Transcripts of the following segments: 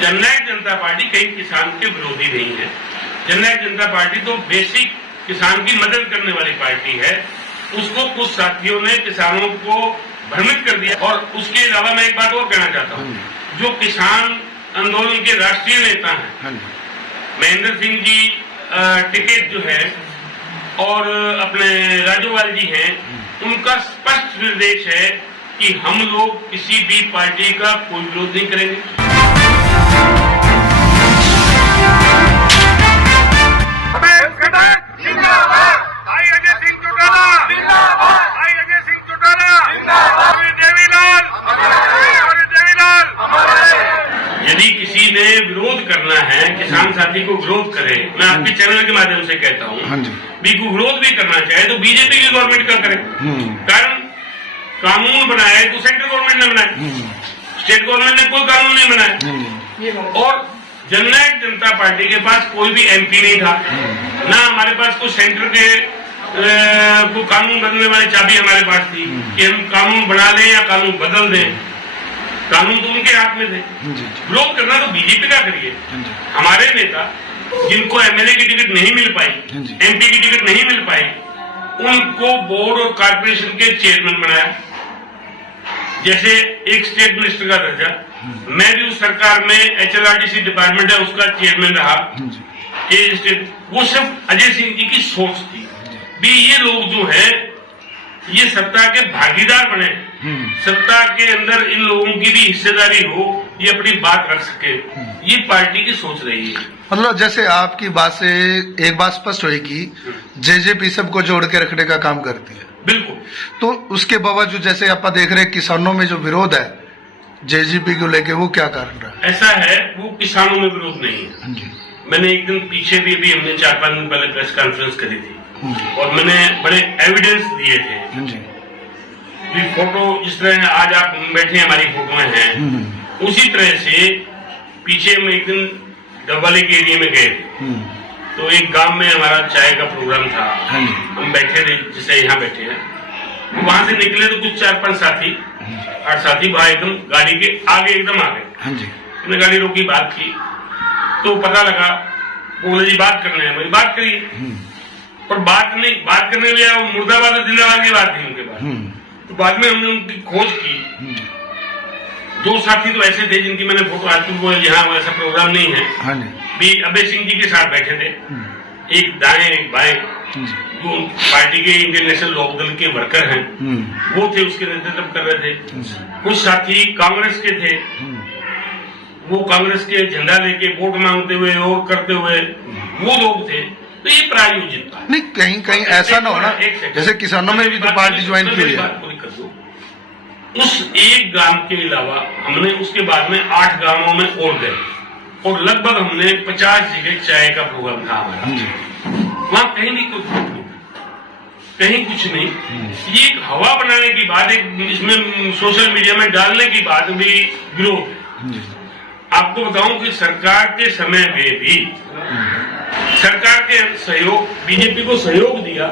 जननायक जनता party कहीं किसान के विरोधी नहीं है। जननायक जनता पार्टी तो बेसिक किसान की मदद करने वाली पार्टी है। उसको कुछ साथियों ने किसानों को भ्रमित कर दिया। और उसके अलावा मैं एक बात और कहना चाहता हूँ, जो किसान आंदोलन के राष्ट्रीय नेता हैं महेंद्र सिंह जी टिकैत जो है और अपने राजोवाल जी हैं, उनका स्पष्ट निर्देश है कि हम लोग किसी भी पार्टी का कोई विरोध नहीं करेंगे। यदि किसी ने विरोध करना है, किसान साथी को विरोध करे, मैं आपके चैनल के माध्यम से कहता हूँ, विरोध भी करना चाहे तो बीजेपी की गवर्नमेंट का करे। कारण कानून बनाए तो सेंट्रल गवर्नमेंट ने बनाए, स्टेट गवर्नमेंट ने कोई कानून नहीं बनाया। और जननायक जनता पार्टी के पास कोई भी एमपी नहीं था, ना हमारे पास कोई सेंटर के को कानून बदलने वाली चाबी हमारे पास थी कि हम कानून बना लें या कानून बदल दें। कानून तो उनके हाथ में थे। विरोध करना तो बीजेपी का करिए। हमारे नेता जिनको एमएलए की टिकट नहीं मिल पाई, एमपी की टिकट नहीं मिल पाई, उनको बोर्ड और कॉर्पोरेशन के चेयरमैन बनाया। जैसे एक स्टेट मिनिस्टर का दर्जा, मैं भी उस सरकार में एचएलआरटीसी डिपार्टमेंट है उसका चेयरमैन रहा। वो सिर्फ अजय सिंह जी की सोच थी भी ये लोग जो है ये सत्ता के भागीदार बने, सत्ता के अंदर इन लोगों की भी हिस्सेदारी हो, ये अपनी बात रख सके, ये पार्टी की सोच रही है। मतलब जैसे आपकी बात से एक बात स्पष्ट हुई कि जेजेपी सबको जोड़ के रखने का काम करती है। बिल्कुल। तो उसके बावजूद जैसे आप देख रहे हैं किसानों में जो विरोध है जेजेपी को लेके, वो क्या कारण रहा? ऐसा है, वो किसानों में विरोध नहीं है। मैंने एक दिन पीछे भी अभी हमने 4-5 दिन पहले प्रेस कॉन्फ्रेंस करी थी और मैंने बड़े एविडेंस दिए थे। भी फोटो जिस तरह आज आप बैठे हमारी फोटोएं हैं, उसी तरह से पीछे हम एक दिन डब्बाली के एरिया में गए, तो एक गांव में हमारा चाय का प्रोग्राम था। हम बैठे थे जैसे यहाँ बैठे हैं, वहां से निकले तो कुछ 4-5 साथी 8 साथी वहां एकदम गाड़ी के आगे एकदम आ गए। हमने गाड़ी रोकी, बात की, तो पता लगा बोले जी बात करने हैं। मेरी बात करी और बात करने लिया, मुर्दाबाद और जिंदाबाद की बात थी उनके पास। तो बाद में हमने उनकी खोज की। 2 साथी तो ऐसे थे जिनकी मैंने फोटो आज वो यहाँ ऐसा प्रोग्राम नहीं है, भी अभय सिंह जी के साथ बैठे थे, एक दाएं एक बाएं, जो पार्टी के इंडियन नेशनल लोक दल के वर्कर हैं, वो थे, उसके नेतृत्व कर रहे थे। कुछ साथी कांग्रेस के थे, वो कांग्रेस के झंडा लेके वोट मांगते हुए और करते हुए वो लोग थे। तो ये प्रायोजित था। नहीं, कहीं कहीं ऐसा ना हो ना, जैसे किसानों में भी तो पार्टी ज्वाइन की हुई है। उस एक गांव के अलावा हमने उसके बाद में 8 गांवों में और गए और लगभग हमने 50 जगह चाय का प्रोग्राम था हमारा। वहां कहीं भी कहीं कुछ नहीं। ये एक हवा बनाने की बात, एक इसमें सोशल मीडिया में डालने की बात भी विरोध। आपको बताऊं कि सरकार के समय में भी सरकार के सहयोग, बीजेपी को सहयोग दिया।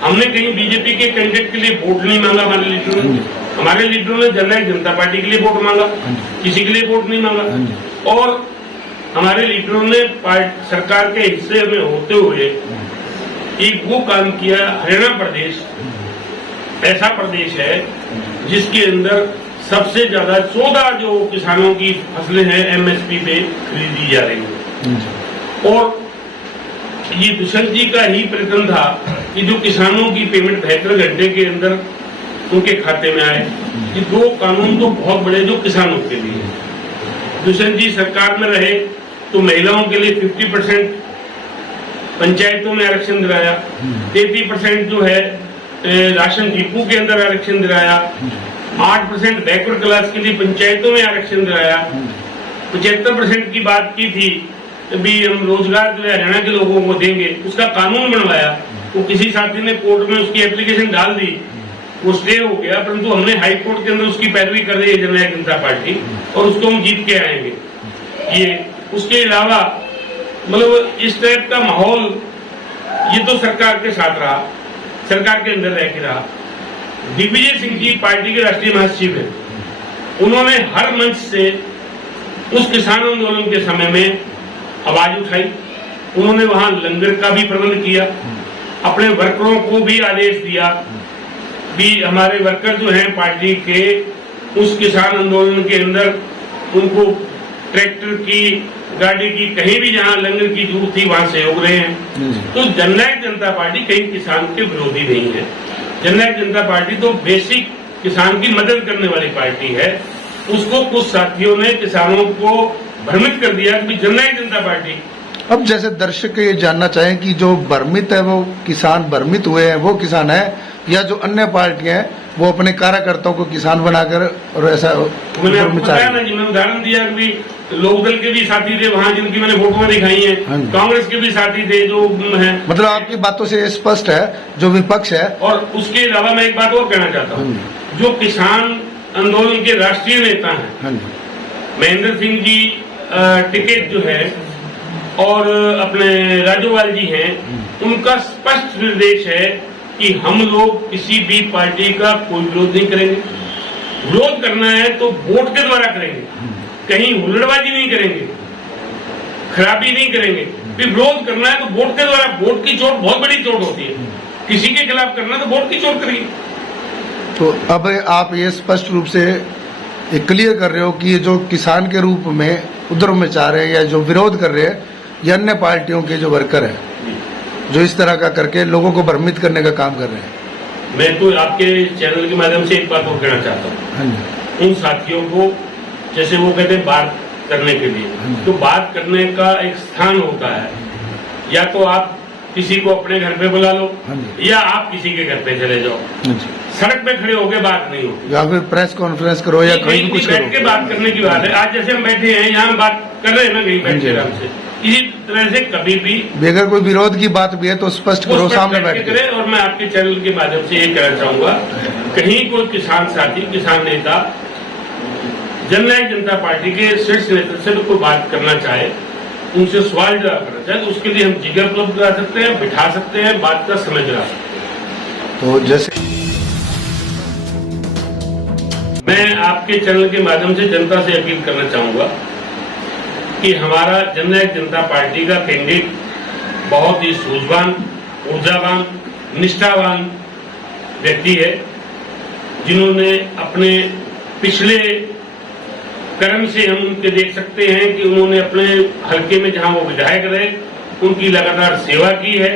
हमने कहीं बीजेपी के कैंडिडेट के लिए वोट नहीं मांगा। हमारे लीडरों ने जननायक जनता पार्टी के लिए वोट मांगा, किसी के लिए वोट नहीं मांगा। और हमारे लीडरों ने सरकार के हिस्से में होते हुए एक वो काम किया। हरियाणा प्रदेश ऐसा प्रदेश है जिसके अंदर सबसे ज्यादा 14 जो किसानों की फसलें हैं एमएसपी पे खरीदी जा रही है। और ये दुष्यंत जी का ही प्रयत्न था कि जो किसानों की पेमेंट 72 घंटे के अंदर उनके खाते में आए। ये 2 कानून तो बहुत बड़े जो किसानों के लिए। दुष्यंत जी सरकार में रहे तो महिलाओं के लिए 50% पंचायतों में आरक्षण दिलाया, 33% जो है राशन डिपो के अंदर आरक्षण दिलाया, 8% बैकवर्ड क्लास के लिए पंचायतों में आरक्षण दिलाया, 75% की बात की थी भी हम रोजगार जो है हरियाणा के लोगों को देंगे, उसका कानून बनवाया। वो किसी साथी ने कोर्ट में उसकी एप्लीकेशन डाल दी, वो स्टे हो गया, परंतु हमने हाई कोर्ट के अंदर उसकी पैरवी कर रही है जननायक जनता पार्टी और उसको हम जीत के आएंगे। ये उसके अलावा मतलब इस टाइप का माहौल ये तो सरकार के साथ रहा, सरकार के अंदर रह के रहा। दिग्विजय सिंह जी पार्टी के राष्ट्रीय महासचिव है, उन्होंने हर मंच से उस किसान आंदोलन के समय में आवाज उठाई, उन्होंने वहां लंगर का भी प्रबंध किया, अपने वर्करों को भी आदेश दिया कि हमारे वर्कर जो हैं पार्टी के, उस किसान आंदोलन के अंदर उनको ट्रैक्टर की, गाड़ी की, कहीं भी जहां लंगर की जरूरत थी वहां सहयोग रहे हैं। तो जननायक जनता पार्टी कहीं किसान के विरोधी नहीं है। जननायक जनता पार्टी तो बेसिक किसान की मदद करने वाली पार्टी है। उसको कुछ साथियों ने किसानों को भ्रमित कर दिया कि जननायक जनता पार्टी। अब जैसे दर्शक ये जानना चाहें कि जो भ्रमित है वो किसान भ्रमित हुए हैं, वो किसान है या जो अन्य पार्टियां हैं वो अपने कार्यकर्ताओं को किसान बनाकर और ऐसा मैंने आपको बताया ना जी, मैंने उदाहरण दिया कि लोकदल के भी साथी थे वहां, जिनकी मैंने फोटो दिखाई है, कांग्रेस के भी साथी थे जो है। मतलब आपकी बातों से स्पष्ट है जो विपक्ष है। और उसके अलावा मैं एक बात और कहना चाहता हूँ, जो किसान आंदोलन के राष्ट्रीय नेता हैं महेंद्र सिंह जी टिकैत जो है और अपने राजोवाल जी हैं, उनका स्पष्ट निर्देश है कि हम लोग किसी भी पार्टी का कोई विरोध नहीं करेंगे। विरोध करना है तो वोट के द्वारा करेंगे, कहीं हुल्लड़बाजी नहीं करेंगे, खराबी नहीं करेंगे। फिर विरोध करना है तो वोट के द्वारा। वोट की चोट बहुत बड़ी चोट होती है, किसी के खिलाफ करना तो वोट की चोट करिए। तो अब आप ये स्पष्ट रूप से क्लियर कर रहे हो कि ये जो किसान के रूप में उधर में चाह रहे हैं या जो विरोध कर रहे हैं, ये अन्य पार्टियों के जो वर्कर हैं जो इस तरह का करके लोगों को भ्रमित करने का काम कर रहे हैं। मैं तो आपके चैनल के माध्यम से एक बात और कहना चाहता हूँ, उन साथियों को, जैसे वो कहते हैं बात करने के लिए, तो बात करने का एक स्थान होता है। या तो आप किसी को अपने घर पे बुला लो या आप किसी के घर पे चले जाओ। सड़क पे खड़े होके बात नहीं हो, या फिर प्रेस कॉन्फ्रेंस करो या कहीं कुछ बैठ के बात करने की बात है। आज जैसे हम बैठे हैं यहाँ, हम बात कर रहे हैं ना कहीं बैठ के आराम से। इसी तरह से कभी भी अगर कोई विरोध की बात भी है तो स्पष्ट करो, सामने बैठ के करें। और मैं आपके चैनल के माध्यम से ये कहना चाहूंगा, कहीं कोई किसान साथी, किसान नेता जननायक जनता पार्टी के शीर्ष नेतृत्व से कोई बात करना चाहे, उनसे सवाल जवाब करना चाहे, तो उसके लिए हम जिगर उपलब्ध करा सकते हैं, बिठा सकते हैं, बात का समय दिला सकते हैं। तो जैसे मैं आपके चैनल के माध्यम से जनता से अपील करना चाहूंगा कि हमारा जननायक जनता पार्टी का कैंडिडेट बहुत ही सूझवान, ऊर्जावान, निष्ठावान व्यक्ति है, जिन्होंने अपने पिछले कर्म से हम उनके देख सकते हैं कि उन्होंने अपने हल्के में जहां वो विधायक रहे, उनकी लगातार सेवा की है।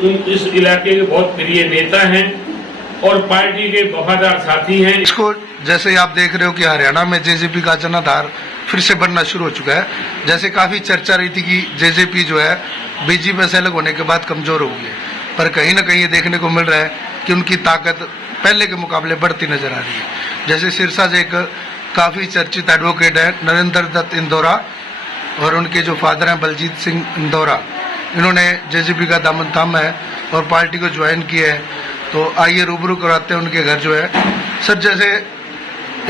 उन इस इलाके के बहुत प्रिय नेता हैं और पार्टी के वफादार साथी हैं। इसको जैसे आप देख रहे हो कि हरियाणा में जेजेपी का जनाधार फिर से बनना शुरू हो चुका है। जैसे काफी चर्चा रही थी कि जेजेपी जो है बीजेपी से अलग होने के बाद कमजोर हो गई है, पर कहीं ना कहीं ये देखने को मिल रहा है कि उनकी ताकत पहले के मुकाबले बढ़ती नजर आ रही है। जैसे सिरसा से एक काफी चर्चित एडवोकेट है नरेंद्र दत्त इंदौरा, और उनके जो फादर हैं बलजीत सिंह इंदौरा, इन्होंने जेजेपी का दामन थामा है और पार्टी को ज्वाइन किया है। तो आइए रूबरू कराते हैं उनके घर जो है। सर, जैसे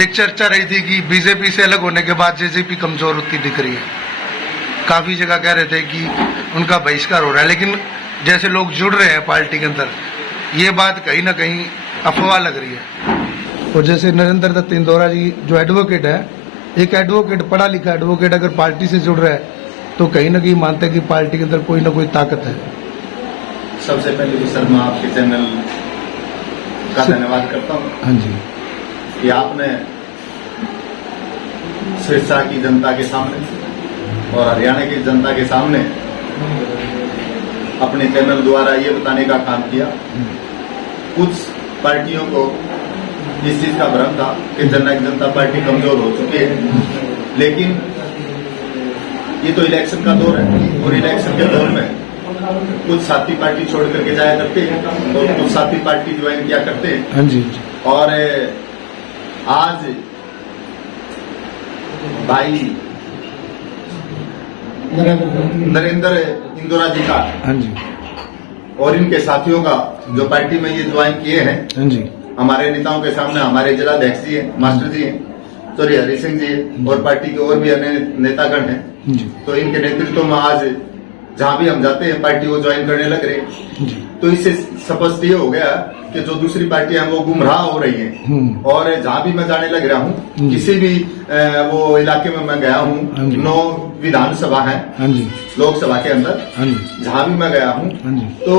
एक चर्चा रही थी कि बीजेपी से अलग होने के बाद जेजेपी कमजोर होती दिख रही है, काफी जगह कह रहे थे कि उनका बहिष्कार हो रहा है, लेकिन जैसे लोग जुड़ रहे हैं पार्टी के अंदर, ये बात कहीं ना कहीं अफवाह लग रही है। और जैसे नरेंद्र दत्त इंदौरा जी जो एडवोकेट है, एक एडवोकेट, पढ़ा लिखा एडवोकेट अगर पार्टी से जुड़ रहा है तो कहीं ना कहीं मानते हैं कि पार्टी के अंदर कोई ना कोई ताकत है। सबसे पहले तो सर मैं आपके चैनल का धन्यवाद करता हूँ। हाँ जी, कि आपने सिरसा की जनता के सामने और हरियाणा की जनता के सामने अपने चैनल द्वारा ये बताने का काम किया। कुछ पार्टियों को इस चीज का भ्रम था कि जननायक जनता पार्टी कमजोर हो चुकी है, लेकिन ये तो इलेक्शन का दौर है और इलेक्शन के दौर में कुछ साथी पार्टी छोड़ करके जाया करते हैं और कुछ साथी पार्टी ज्वाइन किया करते हैं। हाँ जी। और आज भाई नरेंद्र इंदौरा जी का, हाँ जी, और इनके साथियों का जो पार्टी में ये ज्वाइन किए हैं, हाँ जी, हमारे नेताओं के सामने हमारे जिलाध्यक्ष जी हैं, मास्टर जी हैं, सॉरी हरि सिंह जी हैं, और पार्टी के और भी अन्य नेतागण हैं। तो इनके नेतृत्व में आज जहां भी हम जाते हैं पार्टी को ज्वाइन करने लग रहे हैं। तो इससे स्पष्ट ये हो गया कि जो दूसरी पार्टियां हैं वो गुमराह हो रही हैं। और जहां भी मैं जाने लग रहा हूँ, किसी भी वो इलाके में मैं गया हूँ, 9 विधानसभा है लोकसभा के अंदर, जहां भी मैं गया हूँ तो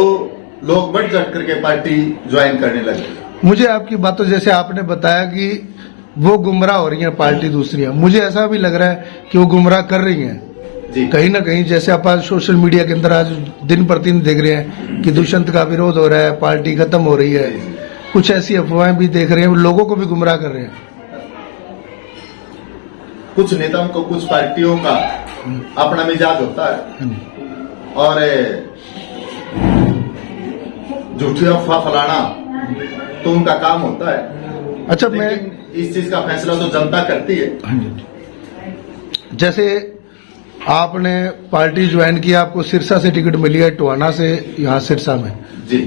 लोग बढ़ चढ़ करके पार्टी ज्वाइन करने लगे। मुझे आपकी बातों, जैसे आपने बताया कि वो गुमराह हो रही है पार्टी दूसरियां, मुझे ऐसा भी लग रहा है कि वो गुमराह कर रही हैं जी। कहीं ना कहीं। जैसे आप आज सोशल मीडिया के अंदर आज दिन प्रतिदिन देख रहे हैं कि दुष्यंत का विरोध हो रहा है, पार्टी खत्म हो रही है, कुछ ऐसी अफवाहें भी देख रहे हैं, लोगों को भी गुमराह कर रहे हैं। कुछ नेताओं को, कुछ पार्टियों का अपना मिजाज होता है और झूठी अफवाह फैलाना तो उनका काम होता है। अच्छा, मैं इस चीज का फैसला तो जनता करती है। जैसे आपने पार्टी ज्वाइन किया, आपको सिरसा से टिकट मिली है, टोहाना से यहाँ सिरसा में जी,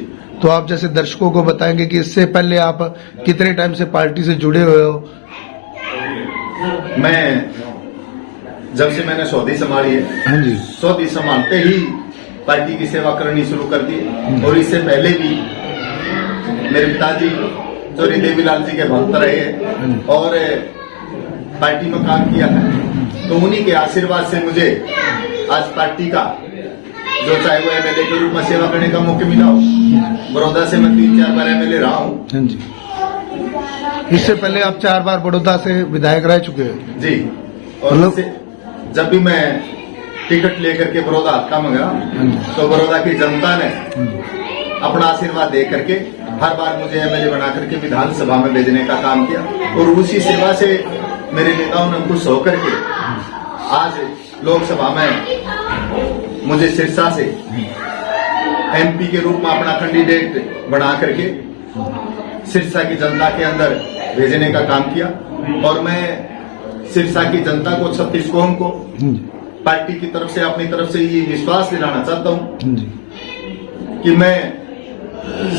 तो आप जैसे दर्शकों को बताएंगे कि इससे पहले आप कितने टाइम से पार्टी से जुड़े हुए हो? मैं जब से मैंने सौदी संभाली है, हाँ जी, सौदी संभालते ही पार्टी की सेवा करनी शुरू कर दी। और इससे पहले भी मेरे पिताजी चौरी देवीलाल जी के भक्त रहे हैं और पार्टी में काम किया है, तो उन्हीं के आशीर्वाद से मुझे आज पार्टी का जो चाहे वो एमएलए के रूप में सेवा करने का मौका मिला हो। बड़ौदा से मैं 3-4 बार एमएलए रहा हूँ। हाँ जी। इससे पहले आप 4 बार बड़ौदा से विधायक रह चुके हैं जी। और जब भी मैं टिकट लेकर के बड़ौदा हल्का में गया तो बड़ौदा की जनता ने अपना आशीर्वाद दे करके हर बार मुझे एमएलए बना करके विधानसभा में भेजने का काम किया। और उसी सेवा से मेरे नेताओं ने खुश होकर के आज लोकसभा में मुझे सिरसा से एमपी के रूप में अपना कैंडिडेट बना करके सिरसा की जनता के अंदर भेजने का काम किया। और मैं सिरसा की जनता को, 36 कौम को पार्टी की तरफ से, अपनी तरफ से ये विश्वास दिलाना चाहता हूं कि मैं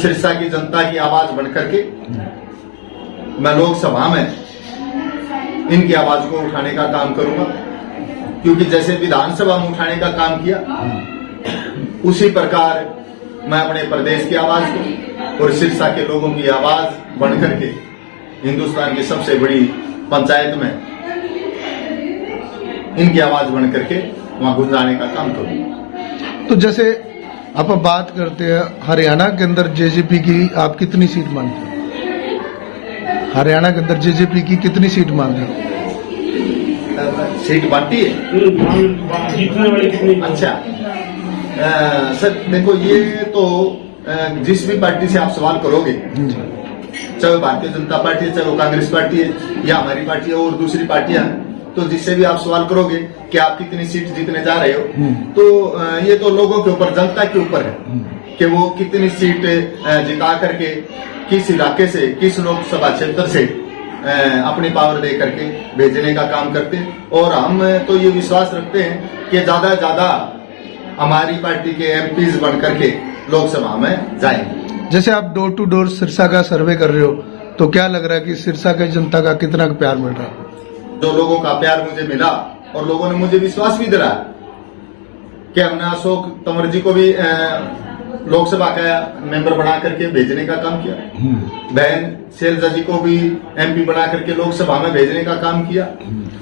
सिरसा की जनता की आवाज बन करके मैं लोकसभा में इनकी आवाज को उठाने का काम करूंगा। क्योंकि जैसे विधानसभा में उठाने का काम किया, उसी प्रकार मैं अपने प्रदेश की आवाज को और सिरसा के लोगों की आवाज बन करके हिंदुस्तान की सबसे बड़ी पंचायत में इनकी आवाज बन करके वहां गुंजाने का काम करूंगा। तो जैसे आप बात करते हैं हरियाणा के अंदर जेजेपी की आप कितनी सीट मानते हैं? हरियाणा के अंदर जेजेपी की कितनी सीट मानते हैं? सीट बांटी है। जीतने वाली कितनी? अच्छा सर, देखो ये तो जिस भी पार्टी से आप सवाल करोगे, चाहे वो भारतीय जनता पार्टी है, चाहे वो कांग्रेस पार्टी है या हमारी पार्टी है और दूसरी पार्टियां हैं, तो जिससे भी आप सवाल करोगे कि आप कितनी सीट जीतने जा रहे हो, तो ये तो लोगों के ऊपर, जनता के ऊपर है कि वो कितनी सीट जिता करके किस इलाके से, किस लोकसभा क्षेत्र से अपनी पावर दे करके भेजने का काम करते हैं। और हम तो ये विश्वास रखते हैं कि ज्यादा से ज्यादा हमारी पार्टी के एमपीज बन करके लोकसभा में जाएंगे। जैसे आप डोर टू डोर सिरसा का सर्वे कर रहे हो, तो क्या लग रहा है कि सिरसा की जनता का कितना प्यार मिल रहा है? जो लोगों का प्यार मुझे मिला और लोगों ने मुझे विश्वास भी दिलाया कि हमने अशोक तंवर जी को भी लोकसभा का मेंबर बना करके भेजने का काम किया, बहन शैलजा जी को भी एमपी बना करके लोकसभा में भेजने का काम किया।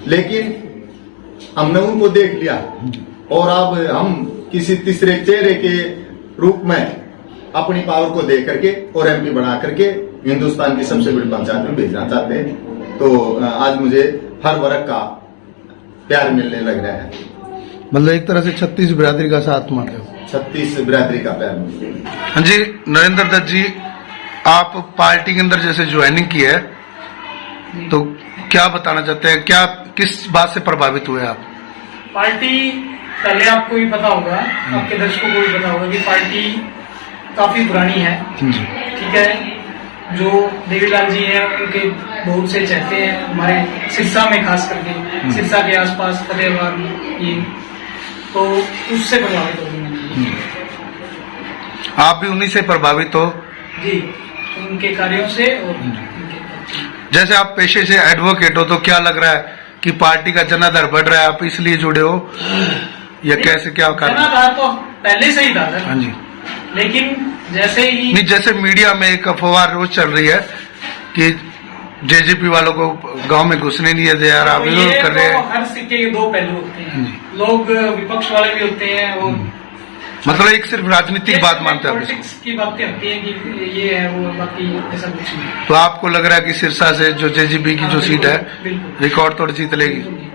लेकिन हमने उनको देख लिया और अब हम किसी तीसरे चेहरे के रूप में अपनी पावर को दे करके और एमपी बना करके हिंदुस्तान की सबसे बड़ी पंचायत में भेजना चाहते हैं। तो आज मुझे हर वर्ग का प्यार मिलने लग रहा है। मतलब एक तरह से 36 बिरादरी का साथ मान रहे हो? 36 बिरादरी का प्यार मिल रहा है। हाँ जी, नरेंद्र दत्त जी, आप पार्टी के अंदर जैसे ज्वाइनिंग की है, तो क्या बताना चाहते हैं? क्या किस बात से प्रभावित हुए आप? पार्टी, पहले आपको भी पता होगा, आपके दर्शकों को भी पता होगा कि पार्टी काफी पुरानी है, ठीक है। जो देवीलाल जी हैं उनके बहुत से चाहते हैं हमारे सिरसा में, खास करके सिरसा के आसपास फतेहाबाद ये, तो उससे प्रभावित हो गए। आप भी उन्हीं से प्रभावित हो? जी, उनके कार्यों से। और जैसे आप पेशे से एडवोकेट हो, तो क्या लग रहा है कि पार्टी का जनाधार बढ़ रहा है, आप इसलिए जुड़े हो या कैसे, क्या कारण? जनाधार तो पहले से ही था सर। हाँ जी, लेकिन जैसे ही नहीं, जैसे मीडिया में एक अफवाह रोज चल रही है कि जेजेपी वालों को गांव में घुसने नहीं दिया जा रहा, विरोध ये कर रहे तो हैं। हर सिक्के के दो पहलू होते हैं। लोग विपक्ष वाले भी होते हैं, वो मतलब एक सिर्फ राजनीतिक बात मानते हैं आप इसको। पॉलिटिक्स की बातें होती हैं कि ये है वो, बाकी ऐसा कुछ नहीं। तो आपको लग रहा है कि सिरसा से जो जेजेपी की जो सीट है बिल्कुल रिकॉर्ड तोड़ जीत लेगी? बिल्कुल।